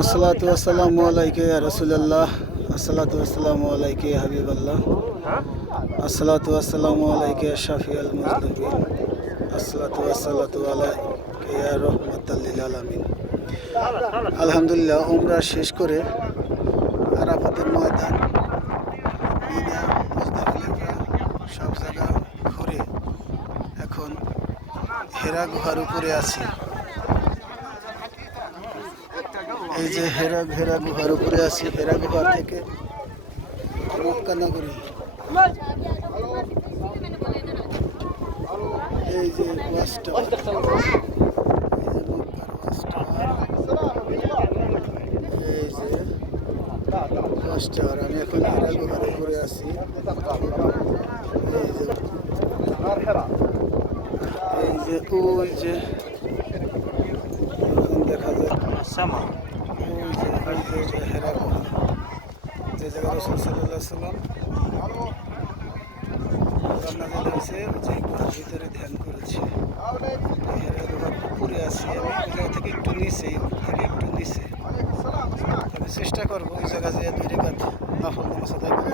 আসসালাতু ওয়াসসালামু আলাইকা ইয়া রাসূলুল্লাহ, আসসালাতু ওয়াসসালামু আলাইকা ইয়া হাবিবাল্লাহ, আসসালাতু ওয়াসসালামু আলাইকা ইয়া শাফিউল মুজনিবিন, আসসালাতু ওয়াসসালাতু আলাইকা ইয়া রাহমাতাল লিল আলামিন। আলহামদুলিল্লাহ, উমরা শেষ করে আরাফাতের ময়দান, মিনা, মুজদালিফা সব জায়গা ঘুরে এখন হেরা গুহার উপরে আছি। এই যে হেরা গুহার উপরে আছি। হেরা গুহা থেকে মক্কা নগরী, এই যে ওয়াচ টাওয়ার, এই যে ওয়াচ টাওয়ার। আমি এখন হেরা গুহার উপরে আছি। এই যে ওই যে দেখা যায় ওই যে হেরা গুহা, যে জায়গায় রাসূল সাল্লাল্লাহু আলাইহি সাল্লাম নাযিল হয়েছে, যে গুহার ভিতরে ধ্যান করেছে। হেরা গুহার উপরে আছি আমি, ওই জায়গা থেকে একটু নিচে, আমি চেষ্টা করবো ওই জায়গা যেয়ে 2 রাকাত নফল নামাজ আদায় করে